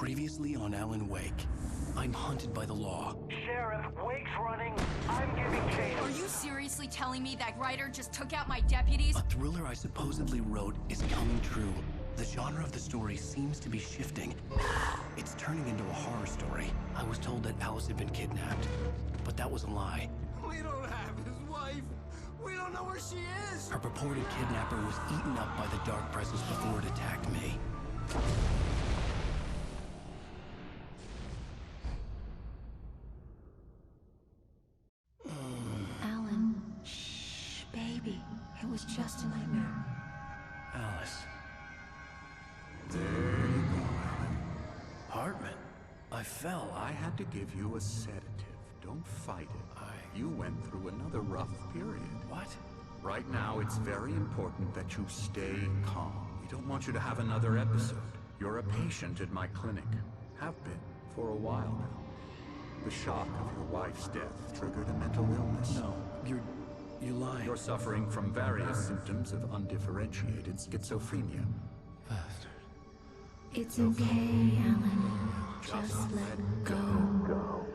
Previously on Alan Wake. I'm hunted by the law. Sheriff, Wake's running. I'm giving chase. Are you seriously telling me that writer just took out my deputies? A thriller I supposedly wrote is coming true. The genre of the story seems to be shifting. It's turning into a horror story. I was told that Alice had been kidnapped, but that was a lie. We don't have his wife. We don't know where she is. Her purported kidnapper was eaten up by the dark presence before it attacked me. Alan, shh, baby. It was just a nightmare. Alice. There you go, Alan. Hartman. I fell. I had to give you a sedative. Don't fight it. You went through another rough period. What? Right now, it's very important that you stay calm. We don't want you to have another episode. You're a patient at my clinic. Have been for a while now. The shock of your wife's death triggered a mental illness. No, you're lying. You're suffering from various symptoms of undifferentiated schizophrenia. Bastard. It's okay, Alan. Just let go.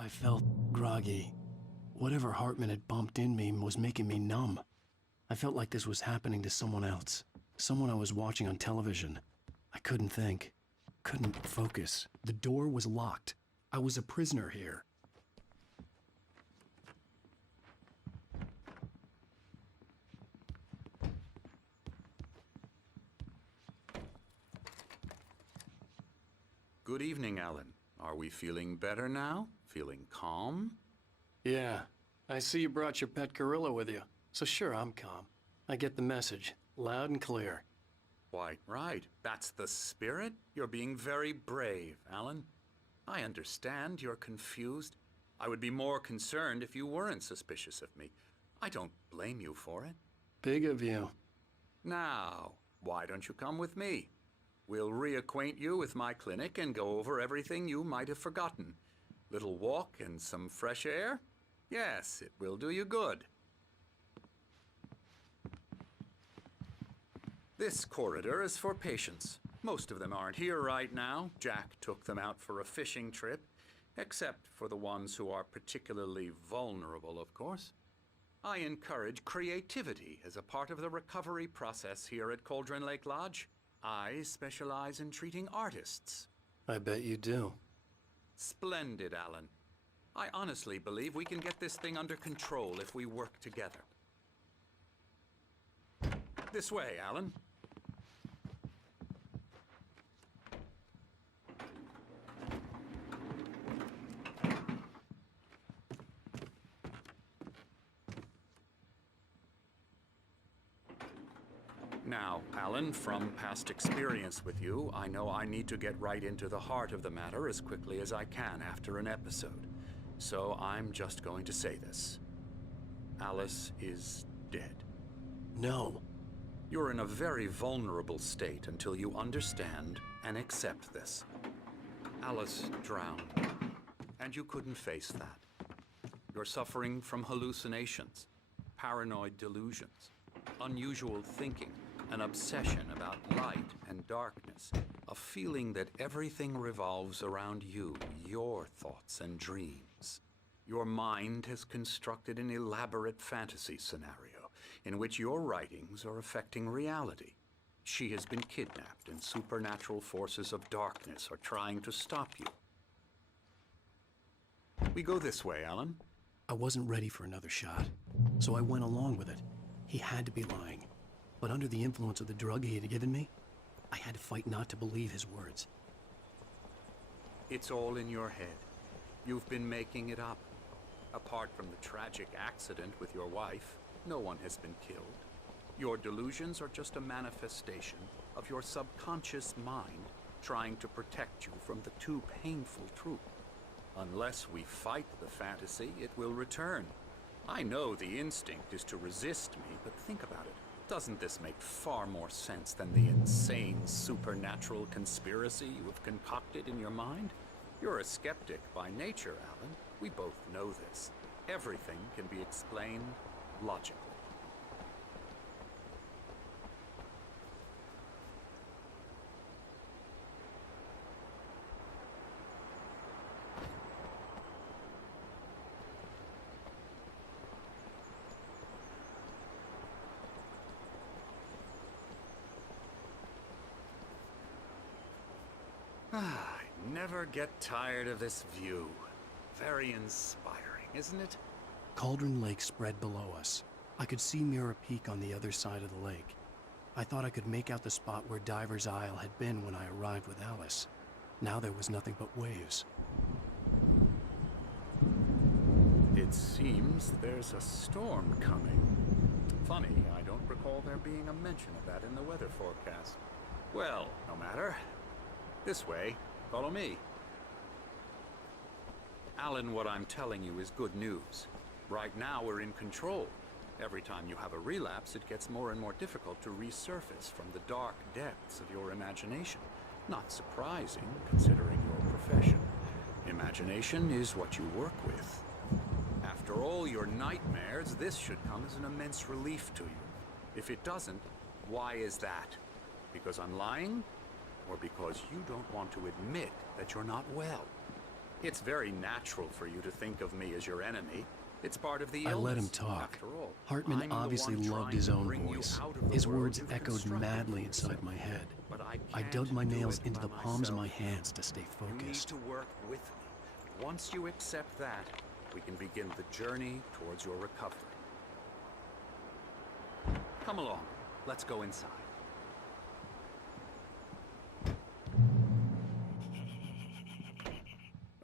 I felt groggy. Whatever Hartman had bumped in me was making me numb. I felt like this was happening to someone else. Someone I was watching on television. I couldn't think. Couldn't focus. The door was locked. I was a prisoner here. Good evening, Alan. Are we feeling better now? Feeling calm? Yeah. I see you brought your pet gorilla with you. So sure, I'm calm. I get the message. Loud and clear. Why, right. That's the spirit. You're being very brave, Alan. I understand you're confused. I would be more concerned if you weren't suspicious of me. I don't blame you for it. Big of you. Now, why don't you come with me? We'll reacquaint you with my clinic and go over everything you might have forgotten. Little walk and some fresh air? Yes, it will do you good. This corridor is for patients. Most of them aren't here right now. Jack took them out for a fishing trip, except for the ones who are particularly vulnerable, of course. I encourage creativity as a part of the recovery process here at Cauldron Lake Lodge. I specialize in treating artists. I bet you do. Splendid, Alan. I honestly believe we can get this thing under control if we work together. This way, Alan. Now, Alan, from past experience with you, I know I need to get right into the heart of the matter as quickly as I can after an episode. So I'm just going to say this. Alice is dead. No. You're in a very vulnerable state until you understand and accept this. Alice drowned, and you couldn't face that. You're suffering from hallucinations, paranoid delusions, unusual thinking, an obsession about light and darkness, a feeling that everything revolves around you, your thoughts and dreams. Your mind has constructed an elaborate fantasy scenario in which your writings are affecting reality. She has been kidnapped and supernatural forces of darkness are trying to stop you. We go this way, Alan. I wasn't ready for another shot, so I went along with it. He had to be lying. But under the influence of the drug he had given me, I had to fight not to believe his words. It's all in your head. You've been making it up. Apart from the tragic accident with your wife, no one has been killed. Your delusions are just a manifestation of your subconscious mind trying to protect you from the too painful truth. Unless we fight the fantasy, it will return. I know the instinct is to resist me, but think about it. Doesn't this make far more sense than the insane supernatural conspiracy you have concocted in your mind? You're a skeptic by nature, Alan. We both know this. Everything can be explained logically. I never get tired of this view. Very inspiring, isn't it? Cauldron Lake spread below us. I could see Mirror Peak on the other side of the lake. I thought I could make out the spot where Diver's Isle had been when I arrived with Alice. Now there was nothing but waves. It seems there's a storm coming. Funny, I don't recall there being a mention of that in the weather forecast. Well, no matter. This way. Follow me. Alan, what I'm telling you is good news. Right now we're in control. Every time you have a relapse, it gets more and more difficult to resurface from the dark depths of your imagination. Not surprising, considering your profession. Imagination is what you work with. After all your nightmares, this should come as an immense relief to you. If it doesn't, why is that? Because I'm lying? Or because you don't want to admit that you're not well? It's very natural for you to think of me as your enemy. It's part of the illness. I let him talk. After all, Hartman I'm the obviously one loved trying his to own bring you voice. out of the His world words you've echoed constructed madly for inside yourself. my head. But I I can't dug my do nails it into by the palms of my myself. hands to stay You need focused. to work with me. Once you accept that, we can begin the journey towards your recovery. Come along. Let's go inside.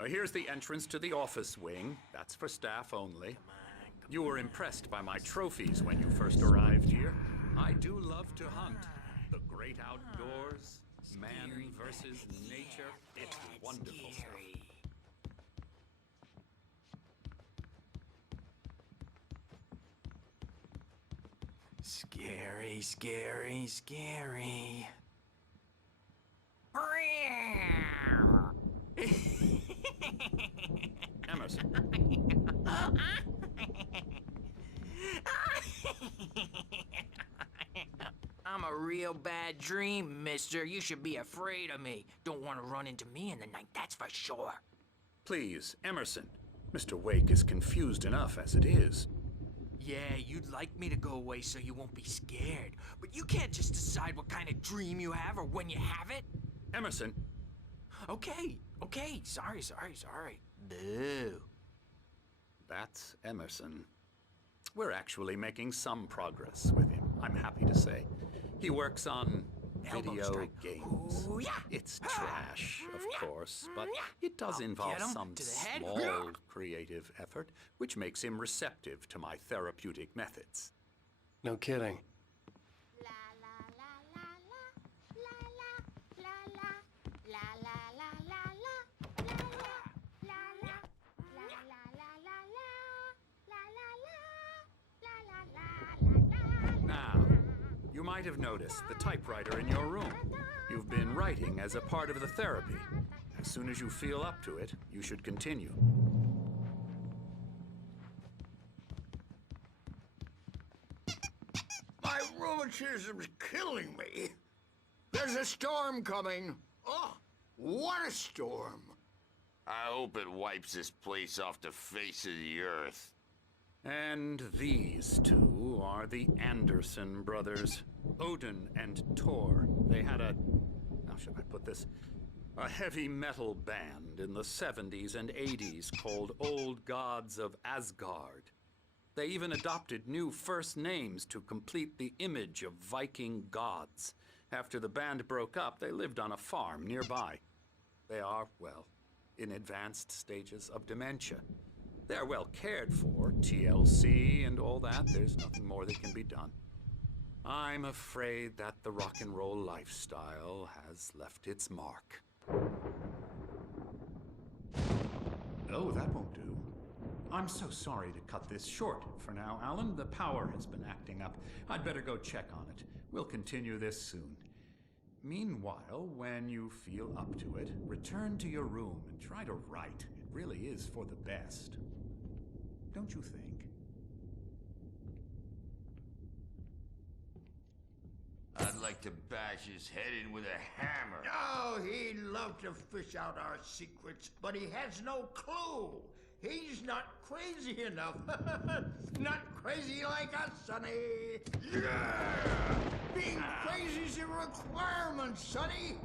Here's the entrance to the office wing. That's for staff only. You were impressed by my trophies when you first arrived here. I do love to hunt. The great outdoors, man versus nature. It's wonderful stuff. Scary, scary, scary. Emerson. I'm a real bad dream, mister. You should be afraid of me. Don't want to run into me in the night, that's for sure. Please, Emerson. Mr. Wake is confused enough as it is. Yeah, you'd like me to go away so you won't be scared. But you can't just decide what kind of dream you have or when you have it. Emerson. Okay. Sorry. Boo. That's Emerson. We're actually making some progress with him, I'm happy to say. He works on Elbow video strike. games. Ooh, yeah. It's trash, of course, but it does involve get 'em some to the head. small creative effort, which makes him receptive to my therapeutic methods. No kidding. Now, you might have noticed the typewriter in your room. You've been writing as a part of the therapy. As soon as you feel up to it, you should continue. My rheumatism's killing me. There's a storm coming. Oh, what a storm. I hope it wipes this place off the face of the earth. And these two are the Anderson brothers, Odin and Tor. They had how should I put this? A heavy metal band in the 70s and 80s called Old Gods of Asgard. They even adopted new first names to complete the image of Viking gods. After the band broke up, they lived on a farm nearby. They are, well, in advanced stages of dementia. They're well cared for, TLC and all that. There's nothing more that can be done. I'm afraid that the rock and roll lifestyle has left its mark. Oh, that won't do. I'm so sorry to cut this short for now, Alan. The power has been acting up. I'd better go check on it. We'll continue this soon. Meanwhile, when you feel up to it, return to your room and try to write. It really is for the best. Don't you think? I'd like to bash his head in with a hammer. Oh, he'd love to fish out our secrets, but he has no clue. He's not crazy enough. Not crazy like us, Sonny. Yeah! Being crazy's a requirement, Sonny.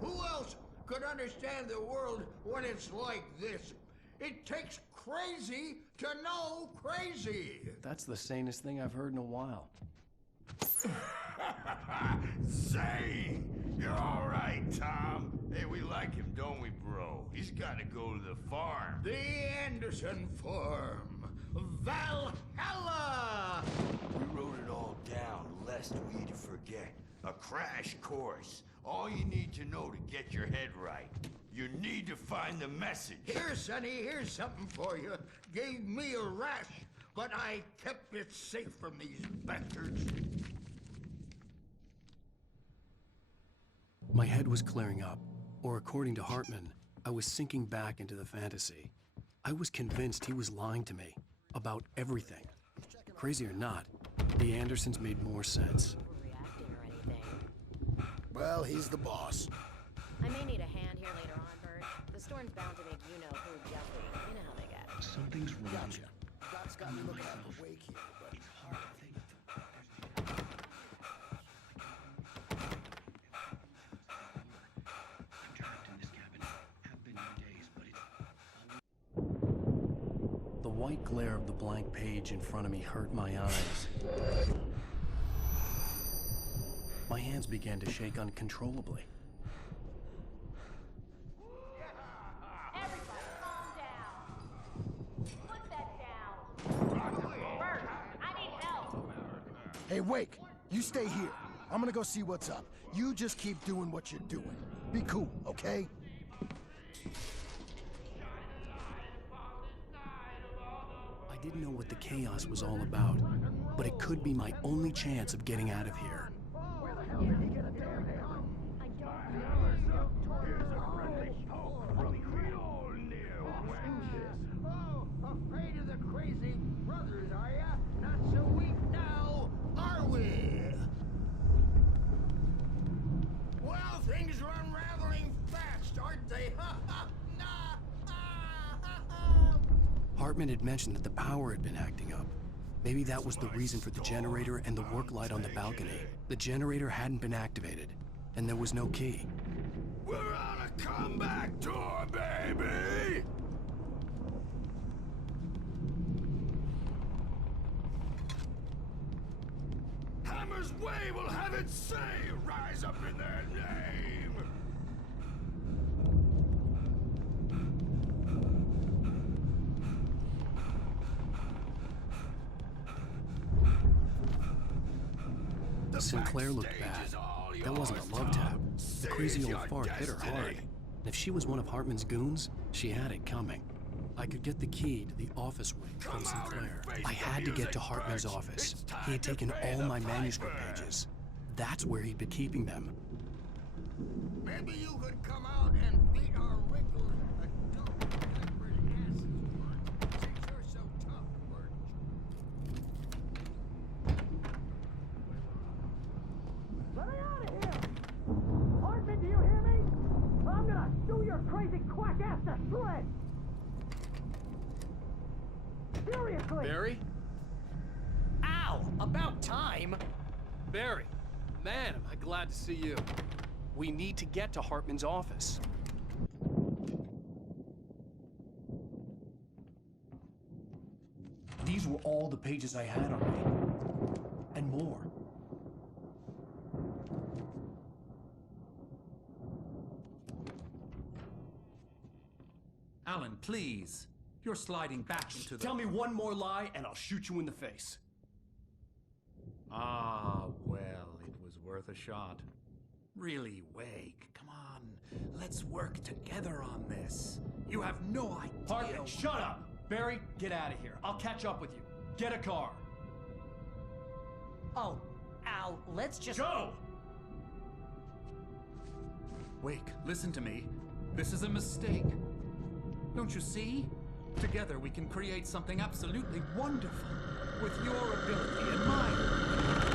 Who else could understand the world when it's like this? It takes crazy to know crazy. That's the sanest thing I've heard in a while. Say, you're all right, Tom. Hey, we like him, don't we, bro? He's got to go to the farm. The Anderson Farm. Valhalla! We wrote it all down, lest we forget. A crash course. All you need to know to get your head right. You need to find the message. Here, Sonny, here's something for you. Gave me a rash, but I kept it safe from these bastards. My head was clearing up, or according to Hartman, I was sinking back into the fantasy. I was convinced he was lying to me about everything. Crazy or not, the Andersons made more sense. Reacting or anything. Well, he's the boss. I may need a hand here later on, Bert. The storm's bound to make you-know-who Jeffrey. You know how they get. Something's wrong. Gotcha. Doc's got me looking at the wake here, but it's hard to think. The white glare of the blank page in front of me hurt my eyes. My hands began to shake uncontrollably. Everybody, calm down. Put that down. Bert, I need help. Hey, Wake, you stay here. I'm gonna go see what's up. You just keep doing what you're doing. Be cool, okay? I didn't know what the chaos was all about, but it could be my only chance of getting out of here. Where the hell did he get a damn hand? I don't Oh, afraid of the crazy brothers, are ya? Not so weak now, are we? Well, things are unraveling fast, aren't they? Hartman had mentioned that the power had been acting up. Maybe that was the reason for the generator and the work light on the balcony. The generator hadn't been activated, and there was no key. We're on a comeback tour, baby! Hammer's Way will have its say! Rise up in their name! Sinclair looked bad. That wasn't a love tap. The crazy old fart hit her hard. And if she was one of Hartman's goons, she had it coming. I could get the key to the office wing from Sinclair. I had to get to Hartman's office. He had taken all my manuscript pages. That's where he'd been keeping them. Maybe you could come out and beat our wrinkles adult diapered asses once, since you're so tough, Bert. Let me out of here! Hartman, do you hear me? I'm gonna chew your crazy quack ass to shreds! Seriously! Barry? Ow! About time! Barry! Man, am I glad to see you. We need to get to Hartman's office. These were all the pages I had on me. And more. Alan, please. You're sliding back into the... Tell me one more lie and I'll shoot you in the face. Ah, well, it was worth a shot. Really, Wake, come on. Let's work together on this. You have no idea... Hartman, shut up! Barry, get out of here. I'll catch up with you. Get a car. Oh, Al, let's just... Joe! Wake, listen to me. This is a mistake. Don't you see? Together we can create something absolutely wonderful. With your ability and mine.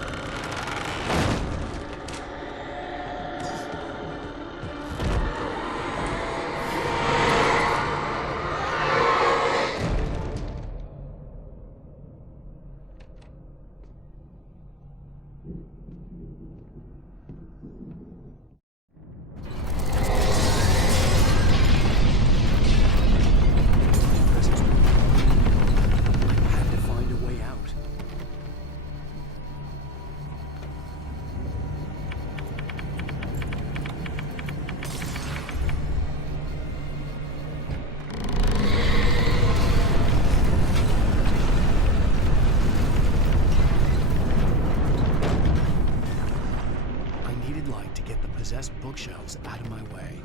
Possessed bookshelves out of my way.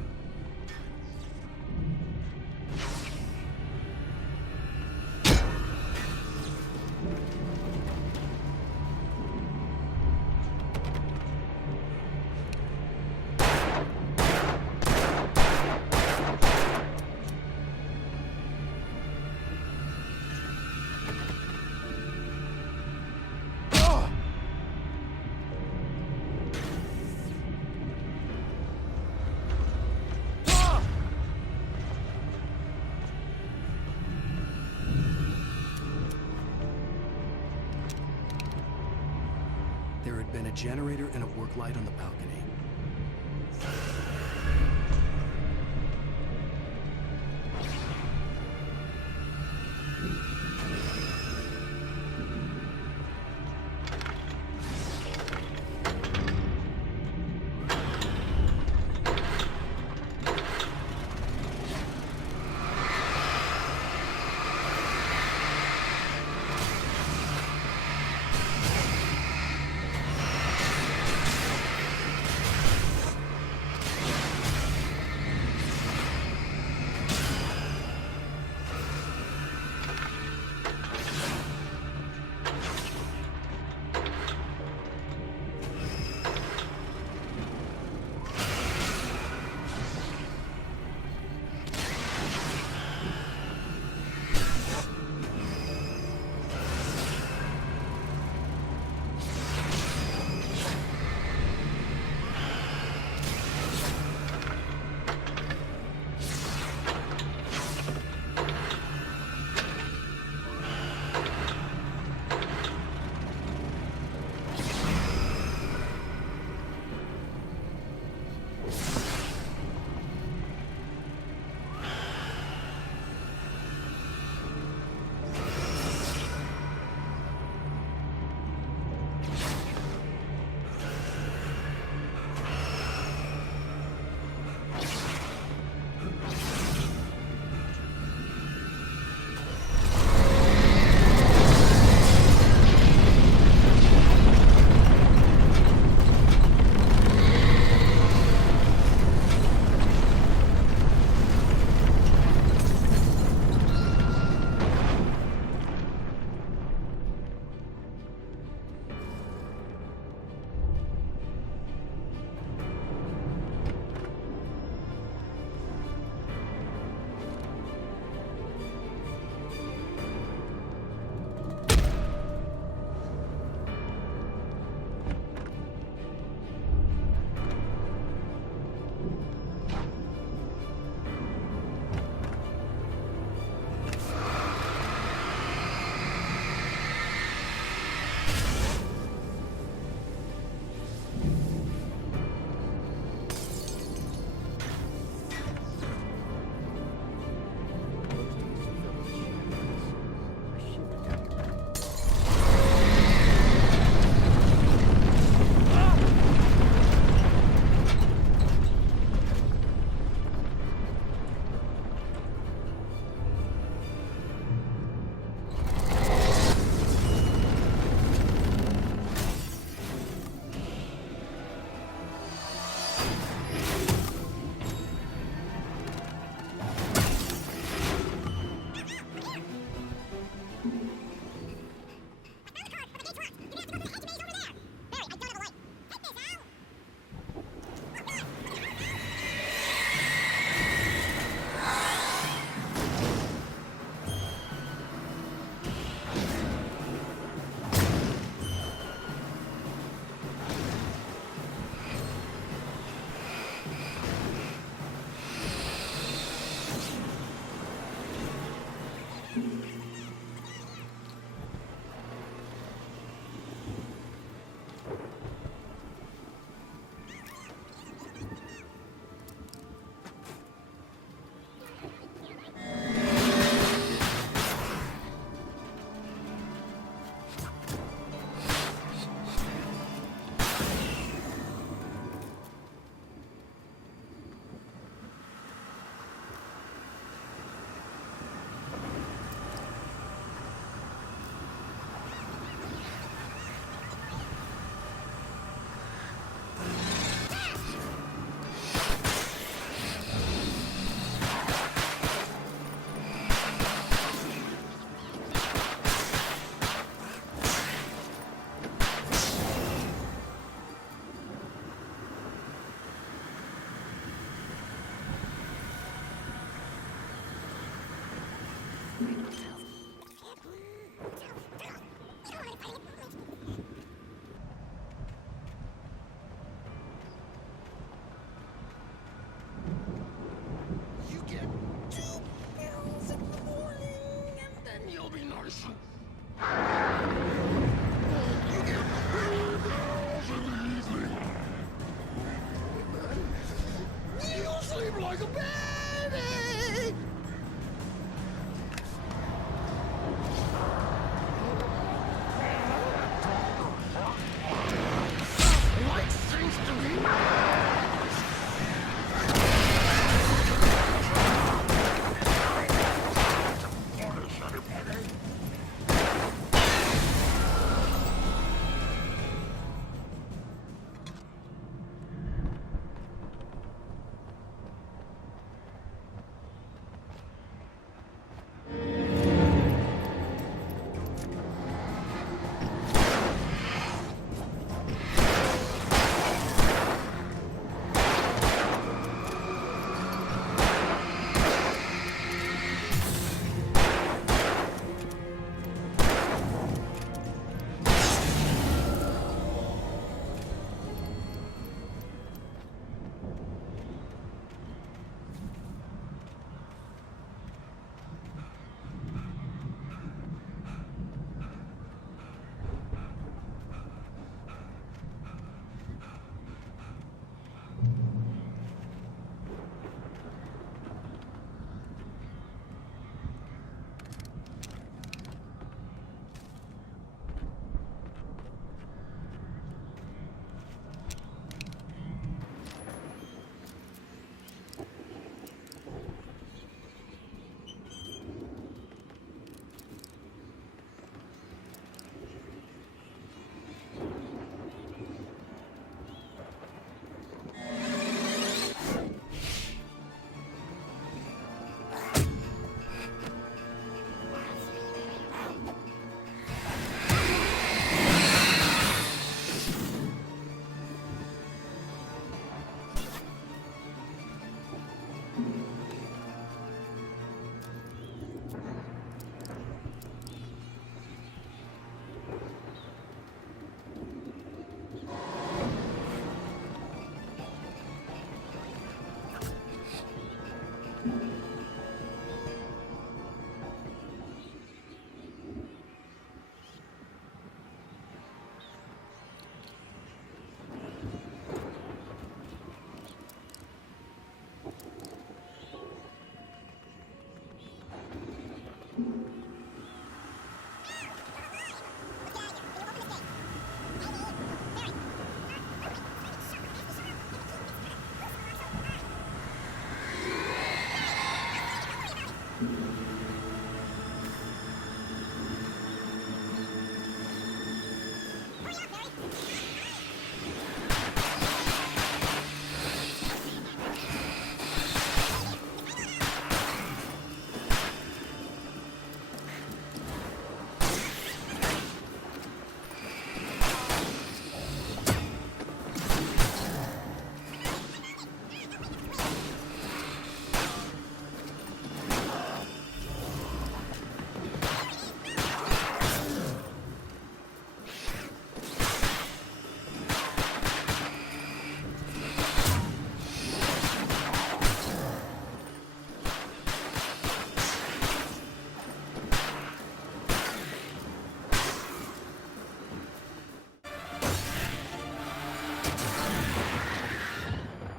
There had been a generator and a work light on the balcony.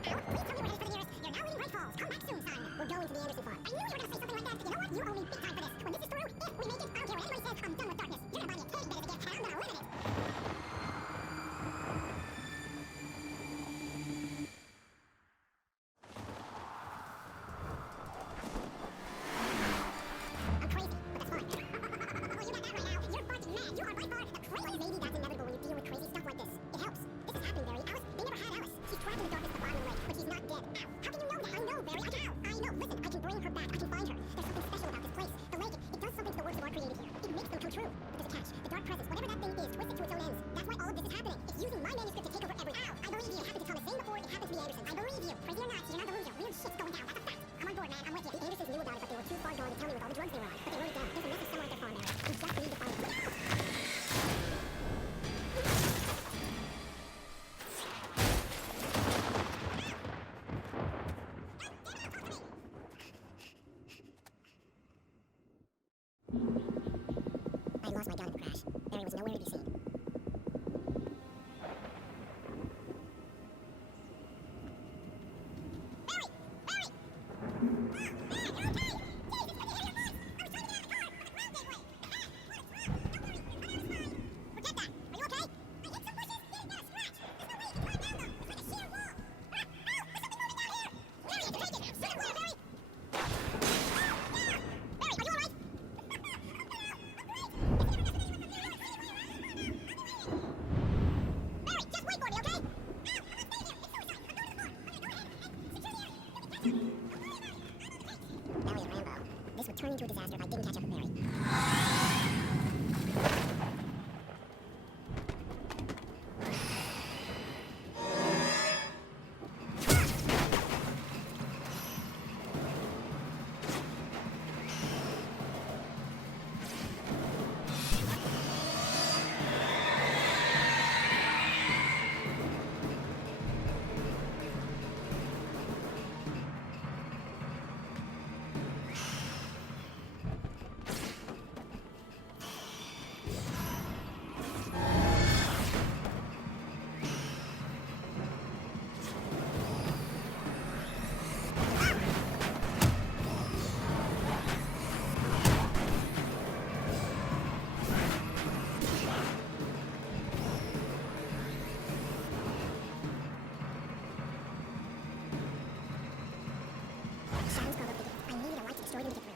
Please tell me we're headed for the nearest. You're now leaving Great Falls. Come back soon, son. We're going to the Anderson farm. I knew you were going to say something like that. You know what? You owe me big time for this. When this is through, if we make it, I don't care what anybody says, I'm done with darkness. You're gonna buy me a teddy bear as a gift, and I'm gonna live in it. I'm crazy, but that's fine. Oh, you got that right now. You're fucking mad. You are by far the craziest. Maybe that's inevitable when you deal with crazy stuff like this. It helps. This is happening, Barry. Alice, they never had Alice. She's trapped in the darkness at the bottom of the lake, but she's not dead. Ow. How can you know that? I know, Barry. I know. Listen, I can bring her back. I can find her. There's something special about this place. The lake, it does something to the works of art created here. It makes them come true. But there's a catch. The dark presence, whatever that thing is, twists it to its own ends. That's why all of this is happening. It's using my manuscript to take over everything. Ow. I believe you. It happened to Thomas Zane before. It happened to the Andersons. I believe you. Crazy or not, you're not delusional. Weird shit's going down. That's a fact. I'm on board, man. I'm with you. The Andersons knew about it, but they were too far gone to tell me with all the drugs they were on. But they wrote it down. There's a message somewhere at their farm, Barry. We just need to find it. I lost my gun in the crash. Barry was nowhere to be seen. Barry! Barry! You're okay! Jesus, let me hear your voice! I was trying to get out of the car, but the ground gave way! What is wrong? Don't worry, your car is fine. Forget that. Are you okay? I hit some bushes, didn't get a scratch. There's no way you can climb down, though. It's like a sheer wall. Ow! There's something moving down here! Barry, take it! Sit where, Barry? Barry, are you alright? Barry, just wait for me, okay? I'm not staying here. It's suicide. I'm going to the farm. Okay, go ahead. Secure the area. Let me catch up. Don't worry about it. I'm on the case. Barry and Rambo. This would turn into a disaster if I didn't catch up with Barry. Shadows called up the gate. I needed a light to destroy them to get through.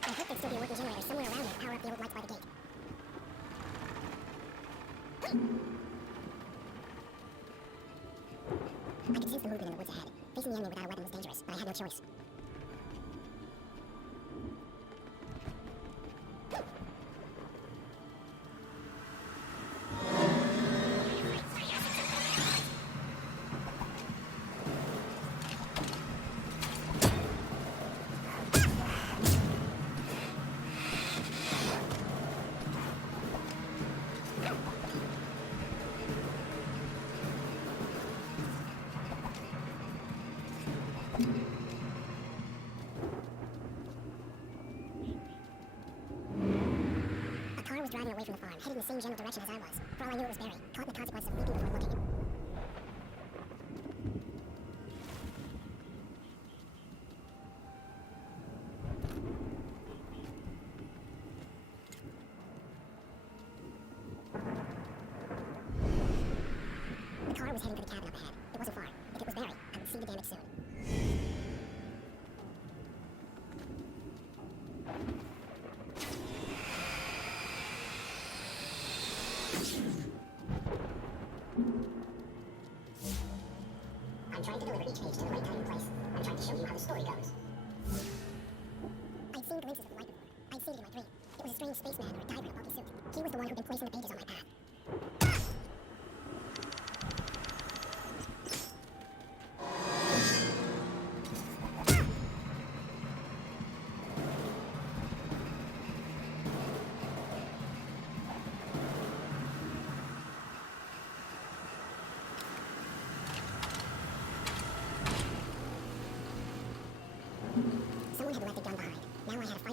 I hope there'd still be a working generator somewhere around here to power up the old lights by the gate. I could sense the movement in the woods ahead. Facing the enemy without a weapon was dangerous, but I had no choice. A car was driving away from the farm, headed in the same general direction as I was. For all I knew, it was Barry, caught in the consequences of leaping before looking. The car was heading for the cabin up ahead. It wasn't far. If it was Barry, I would see the damage soon. I'm trying to deliver each page to the right time and place. I'm trying to show you how the story goes. I'd seen glimpses of the light before. I'd seen it in my dream. It was a strange spaceman or a diver in a bulky suit. He was the one who'd been placing the pages on my path.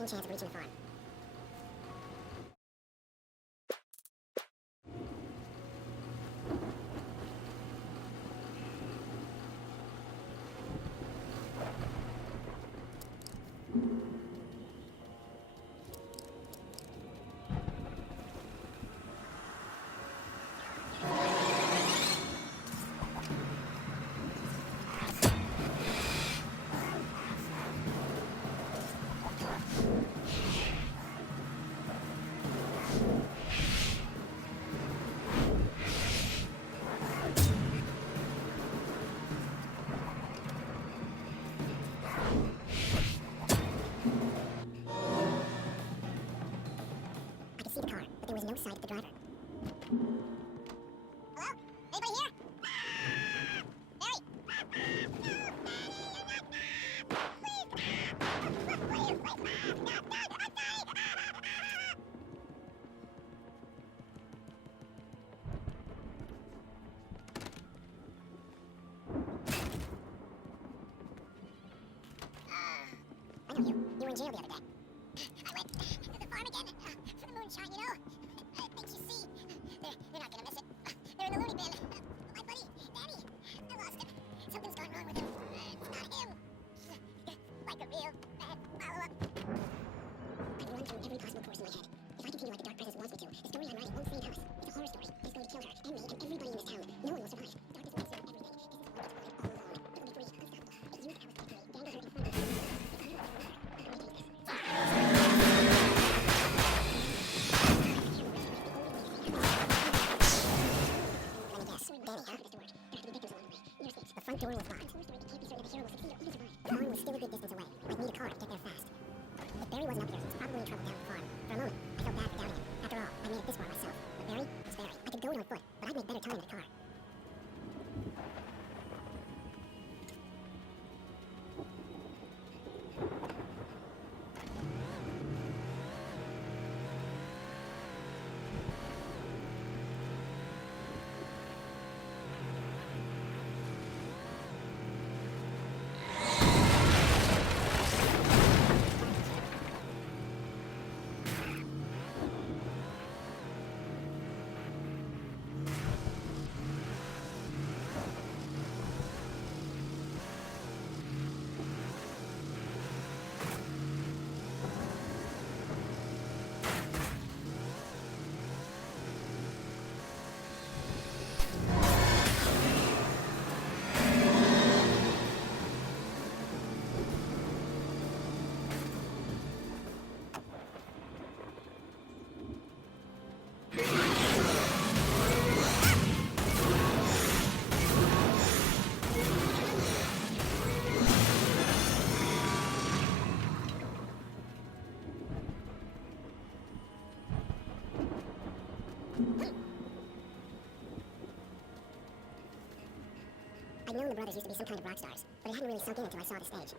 fighting chance of reaching the farm. See the car, but there was no sign of the driver. Hello? Anybody here? Barry? I know you. You were in jail the other day. I went to the farm again for the moonshine, you know? It makes you see. They're not gonna miss it. They're in the loony bin. My buddy, Danny, I lost him. Something's gone wrong with him. It's not him. Like a real bad follow-up. I've run through every possible course in my head. If I continue like the Dark Presence wants me to, the story I'm writing won't save Alice. It's a horror story. It's going to kill her, and me, and everybody in this town. No one will survive. Darkness will consume everything. This is one that's going all alone. It will be free, unstoppable. It used Alice victory, dangled her in front of me. The front door was locked. It can't be certain that the hero will succeed or even survive. The farm was still a good distance away. I'd need a car to get there fast. If Barry wasn't up here, he's probably in trouble down at the farm. For a moment, I felt bad for doubting him. After all, I made it this far myself. But Barry was Barry. I could go on foot, but I'd make better time in a car. I'd known the brothers used to be some kind of rock stars, but it hadn't really sunk in until I saw the stage.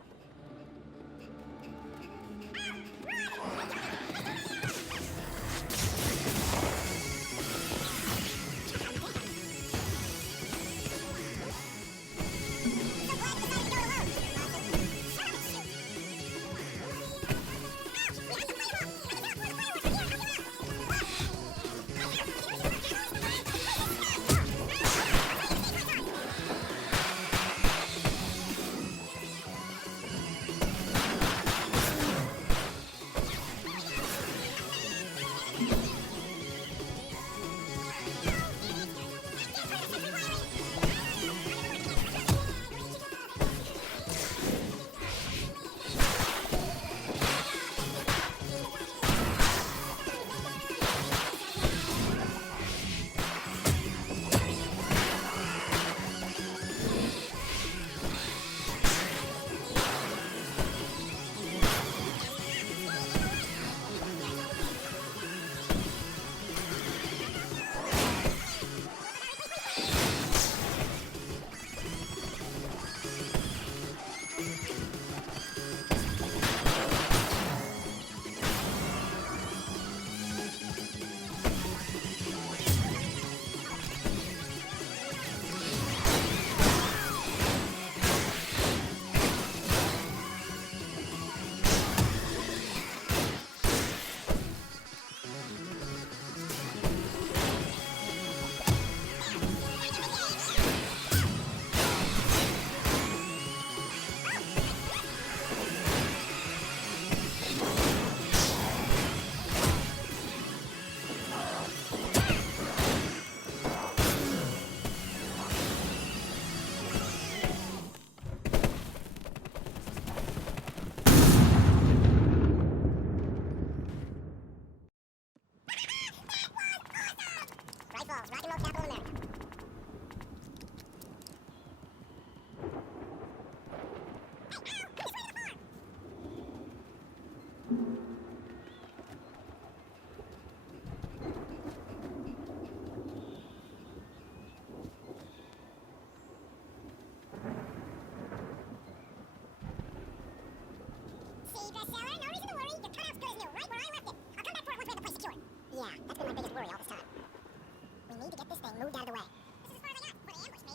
bestseller. No reason to worry. Your cutout's good as new, right where I left it. I'll come back for it once we have the place secured. Yeah, that's been my biggest worry all this time. We need to get this thing moved out of the way. This is as far as I got before they ambush me.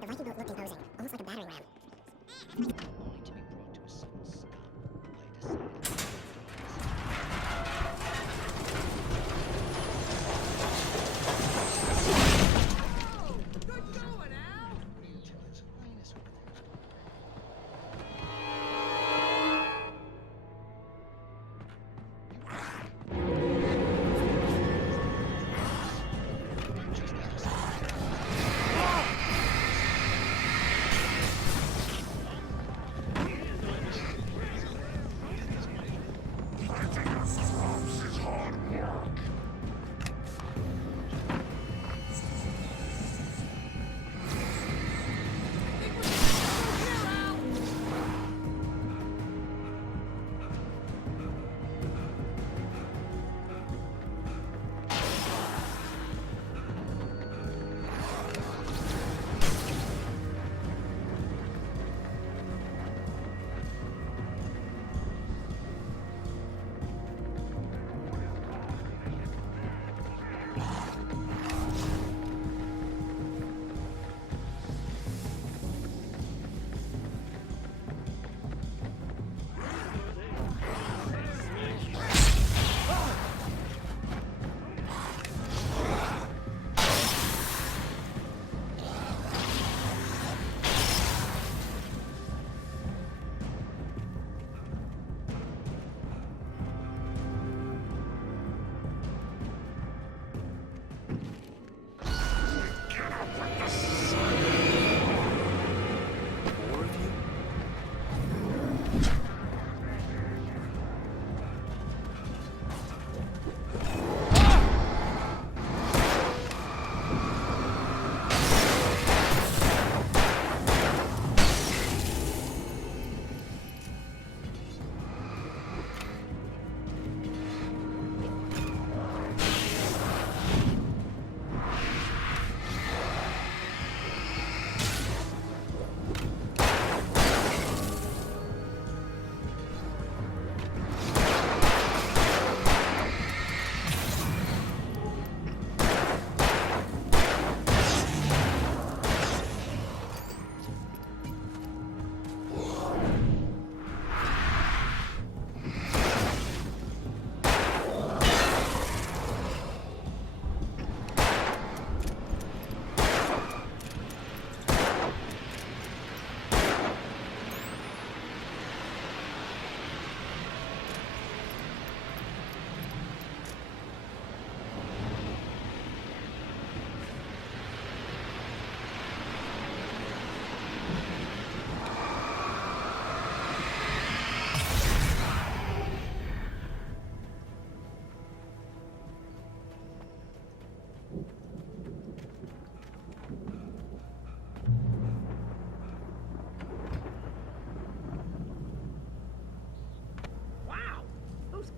The Viking boat looked imposing, almost like a battering ram. Only to be brought to a sudden stop. Good going, Al!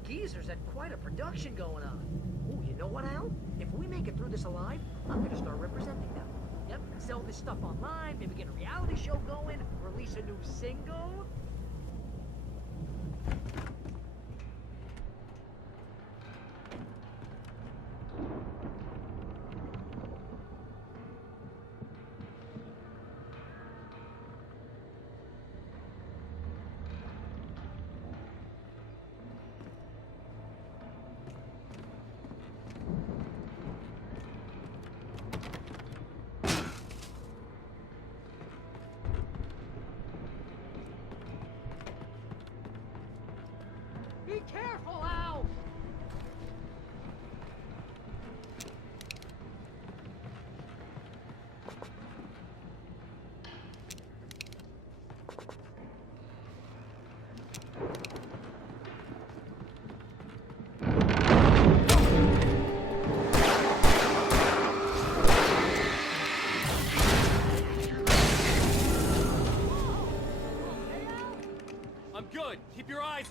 Geezers had quite a production going on. Oh, you know what, Al? If we make it through this alive, I'm gonna start representing them. Yep, sell this stuff online, maybe get a reality show going, release a new single. Be careful, Al!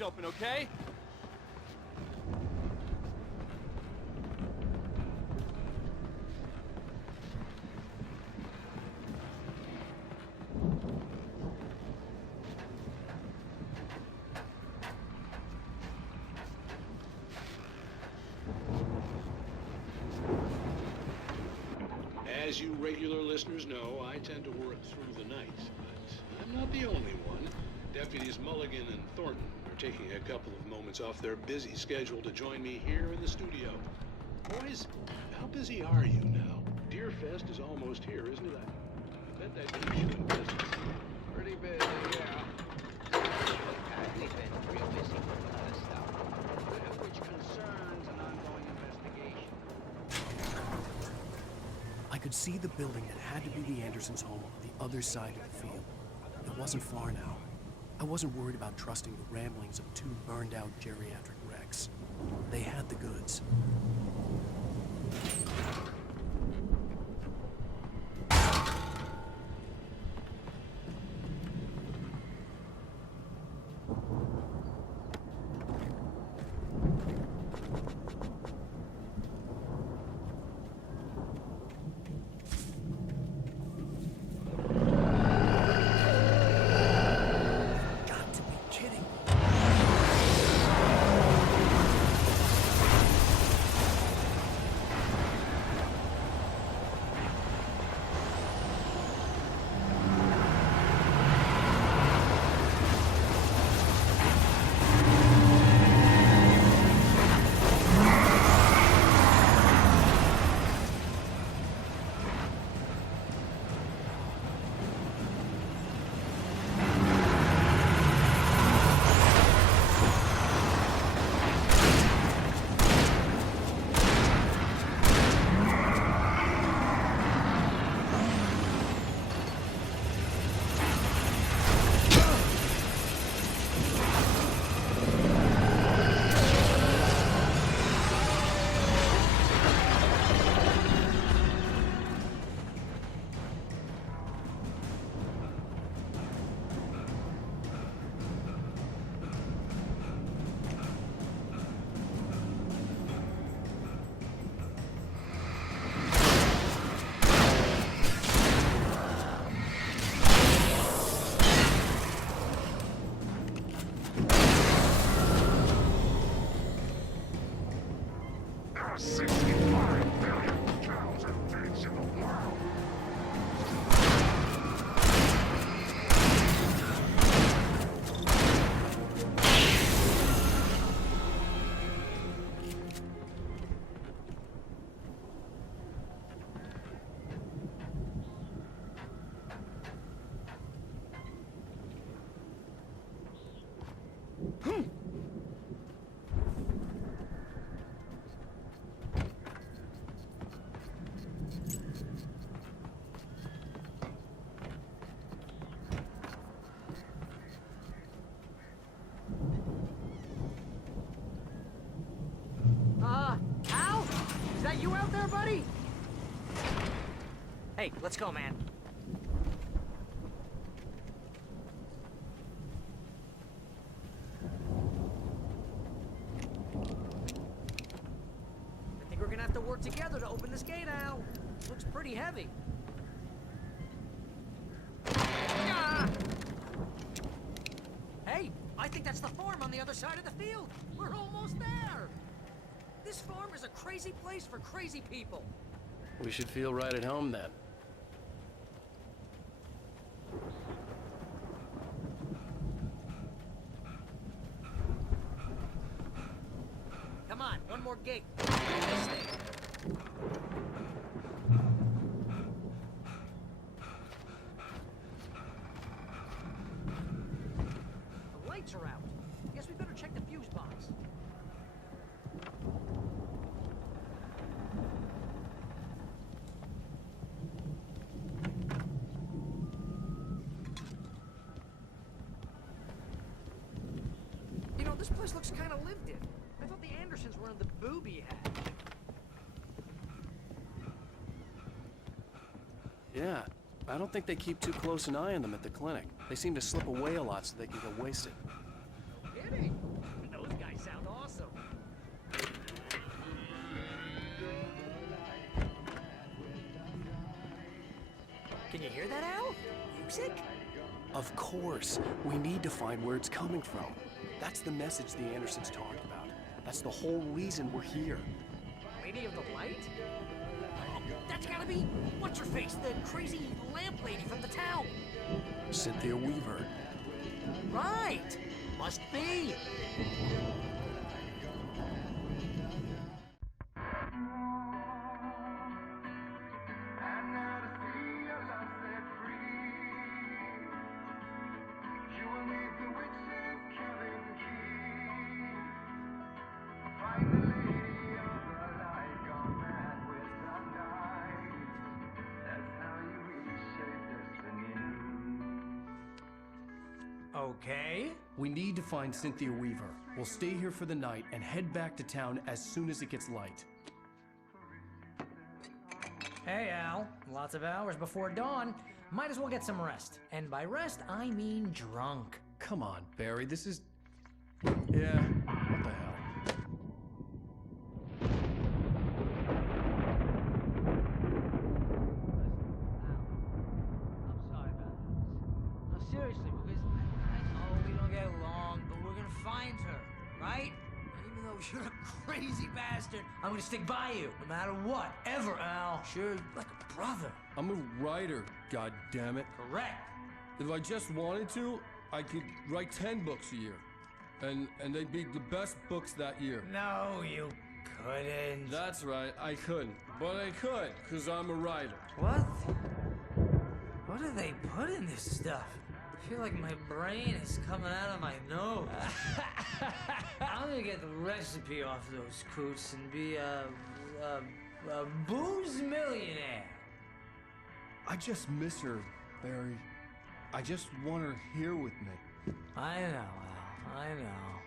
open, okay? As you regular listeners know, I tend to work through the night, but I'm not the only one. Deputies Mulligan and Thornton are taking a couple of moments off their busy schedule to join me here in the studio. Boys, how busy are you now? Deerfest is almost here, isn't it? I bet that keeps you in business. Pretty busy, yeah. We've been real busy with other stuff, which concerns an ongoing investigation. I could see the building that had to be the Andersons' home on the other side of the field. It wasn't far now. I wasn't worried about trusting the ramblings of two burned-out geriatric wrecks. They had the goods. Al? Is that you out there, buddy? Hey, let's go, man. I think we're gonna have to work together to open this gate, Al. Looks pretty heavy. Ah! Hey, I think that's the farm on the other side of the field. We're almost there. This farm is a crazy place for crazy people. We should feel right at home then. Come on, one more gate. This thing. The lights are out. Guess we better check the fuse box. You know, this place looks kind of lived in. I thought the Andersons were in the booby hatch. Yeah, I don't think they keep too close an eye on them at the clinic. They seem to slip away a lot so they can get wasted. No kidding. Can you hear that, Al? Music? Of course. We need to find where it's coming from. That's the message the Andersons talked about. That's the whole reason we're here. Lady of the Light? Oh, that's gotta be... What's-her-face? The crazy lamp lady from the town. Cynthia Weaver. Right! Must be! Okay. We need to find Cynthia Weaver. We'll stay here for the night and head back to town as soon as it gets light. Hey, Al. Lots of hours before dawn. Might as well get some rest. And by rest, I mean drunk. Come on, Barry, this is... Yeah, what the hell? I'm sorry about this. No, seriously, because I know we don't get along, but we're gonna find her, right? And even though you're a crazy bastard, I'm gonna stick by you, no matter what, ever, Al. Sure, like a brother. I'm a writer, goddammit. Correct. If I just wanted to, I could write 10 books a year. And they'd be the best books that year. No, you couldn't. That's right, I couldn't. But I could, because I'm a writer. What? What do they put in this stuff? I feel like my brain is coming out of my nose. I'm gonna get the recipe off those coots and be a booze millionaire. I just miss her, Barry. I just want her here with me. I know, Al. I know.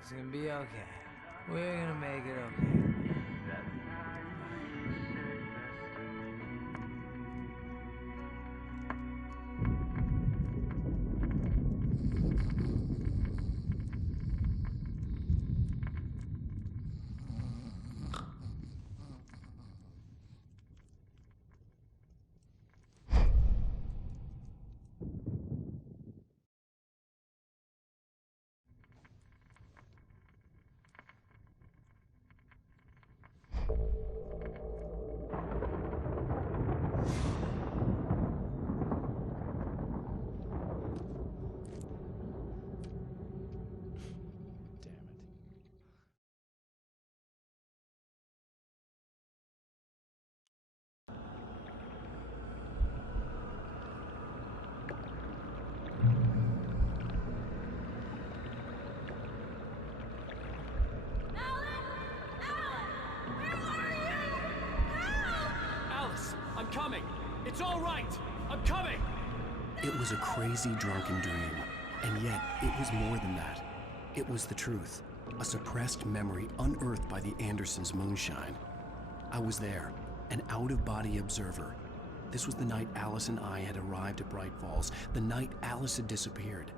It's gonna be okay. We're gonna make it okay. I'm coming! It's all right! I'm coming! It was a crazy drunken dream, and yet it was more than that. It was the truth, a suppressed memory unearthed by the Andersons' moonshine. I was there, an out-of-body observer. This was the night Alice and I had arrived at Bright Falls, the night Alice had disappeared.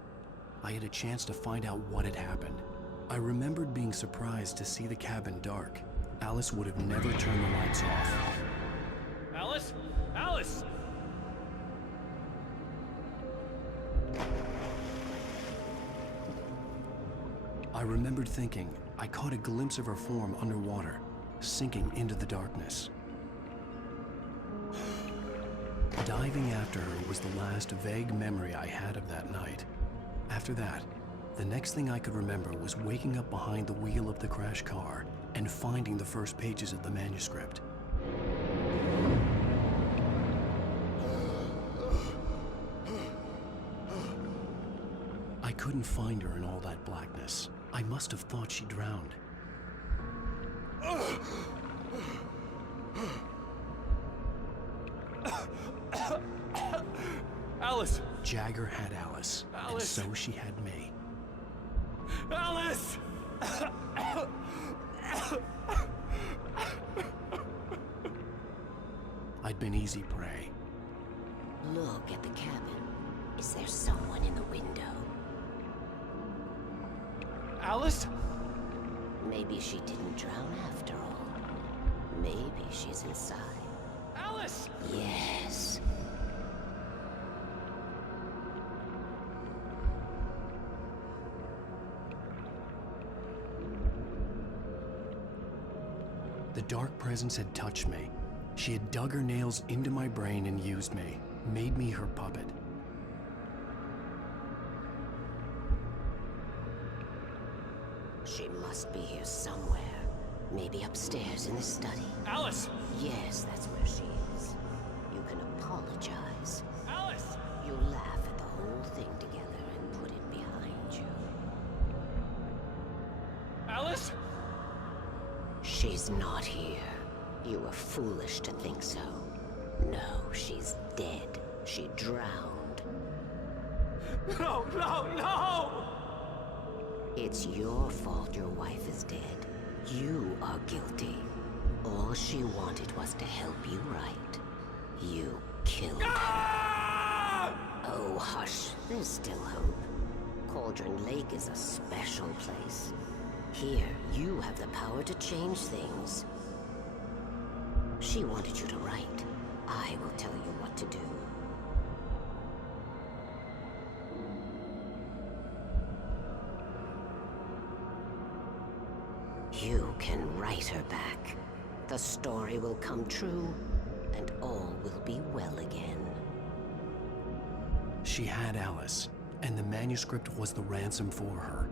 I had a chance to find out what had happened. I remembered being surprised to see the cabin dark. Alice would have never turned the lights off. Alice? Alice! I remembered thinking I caught a glimpse of her form underwater, sinking into the darkness. Diving after her was the last vague memory I had of that night. After that, the next thing I could remember was waking up behind the wheel of the crash car and finding the first pages of the manuscript. I couldn't find her in all that blackness. I must have thought she drowned. Alice! Jagger had Alice, and so she had me. Alice! I'd been easy prey. Look at the cabin. Is there someone in the window? Alice? Maybe she didn't drown after all. Maybe she's inside. Alice! Yes. The dark presence had touched me. She had dug her nails into my brain and used me, made me her puppet. She must be here somewhere. Maybe upstairs in the study. Alice! Yes, that's where she is. You can apologize. Alice! You laugh at the whole thing together and put it behind you. Alice? She's not here. You were foolish to think so. No, she's dead. She drowned. No, no, no! It's your fault your wife is dead. You are guilty. All she wanted was to help you right. You killed her. Oh, hush. There's still hope. Cauldron Lake is a special place. Here, you have the power to change things. She wanted you to write. I will tell you what to do. You can write her back. The story will come true, and all will be well again. She had Alice, and the manuscript was the ransom for her.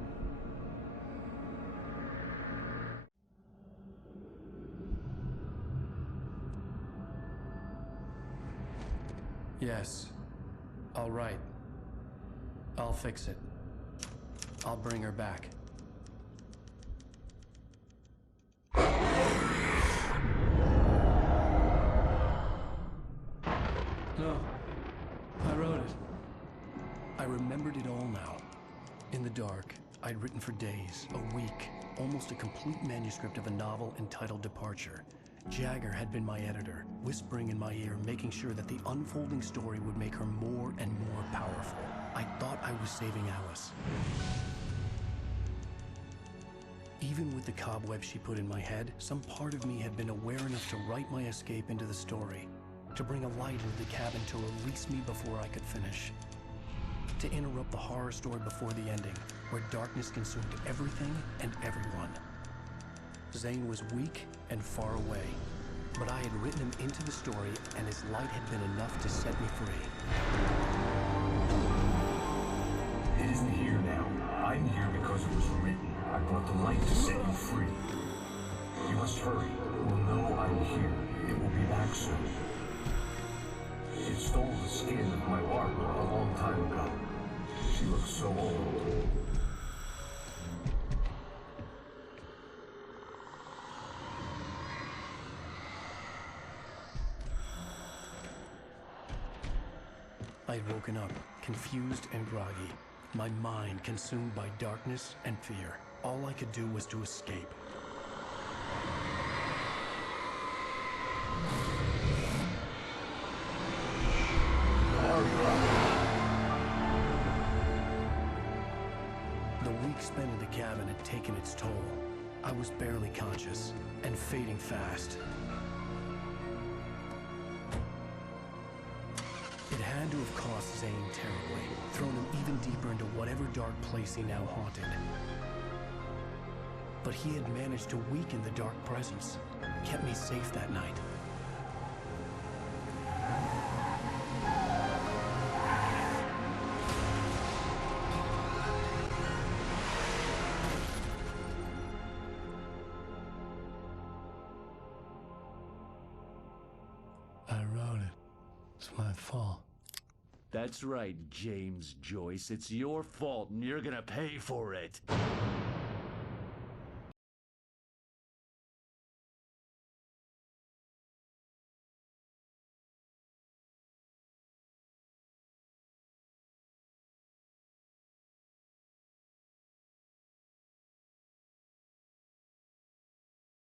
Yes. All right. I'll fix it. I'll bring her back. No. I wrote it. I remembered it all now. In the dark, I'd written for days, a week, almost a complete manuscript of a novel entitled Departure. Jagger had been my editor, whispering in my ear, making sure that the unfolding story would make her more and more powerful. I thought I was saving Alice. Even with the cobwebs she put in my head, some part of me had been aware enough to write my escape into the story, to bring a light into the cabin to release me before I could finish, to interrupt the horror story before the ending, where darkness consumed everything and everyone. Zane was weak and far away, but I had written him into the story, and his light had been enough to set me free. It isn't here now. I'm here because it was written. I brought the light to set you free. You must hurry. It will know I'm here. It will be back soon. It stole the skin of my art a long time ago. She looks so old. I'd woken up, confused and groggy, my mind consumed by darkness and fear. All I could do was to escape. The week spent in the cabin had taken its toll. I was barely conscious, and fading fast. It had to have cost Zane terribly, thrown him even deeper into whatever dark place he now haunted. But he had managed to weaken the dark presence, kept me safe that night. I wrote it. It's my fault. That's right, James Joyce. It's your fault, and you're gonna pay for it.